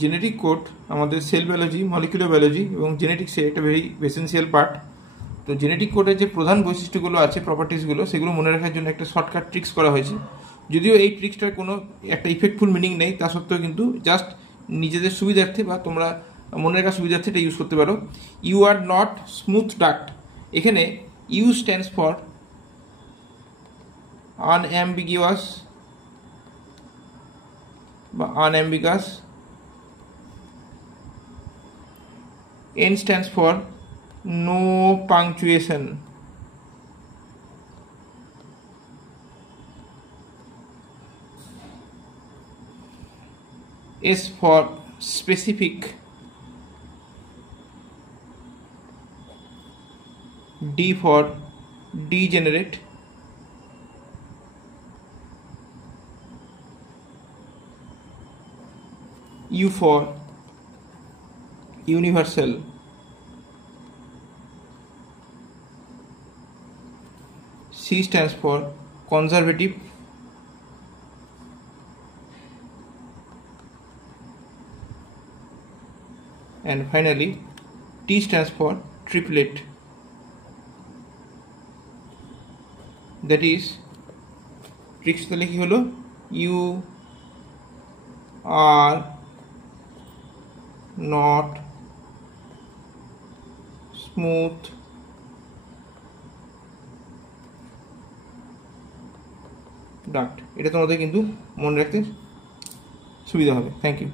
Genetic code আমাদের sell biology, molecular biology এবং জেনেটিক্সে একটা ভেরি এসেন্সিয়াল পার্ট। তো জেনেটিক কোডের যে প্রধান বৈশিষ্ট্যগুলো আছে, প্রপার্টিসগুলো, সেগুলো মনে রাখার জন্য একটা শর্টকাট ট্রিক্স করা হয়েছে। যদিও এই ট্রিক্সটার কোনো একটা ইফেক্টফুল মিনিং নেই, তা সত্ত্বেও কিন্তু জাস্ট নিজেদের সুবিধার্থে বা তোমরা মনে রাখার সুবিধার্থে এটা ইউজ করতে পারো। You are not smooth duct, এখানে ইউ স্ট্যান্ডস ফর আনঅ্যাম্বিগুয়াস বা unambiguous, N stands for no punctuation, S for specific, D for degenerate, U for universal, C stands for conservative, and finally T stands for triplet, that is tricks তাহলে কি হলো? You are not smooth duct, এটা তোমাদের কিন্তু মনে রাখতে সুবিধা হবে। Thank you.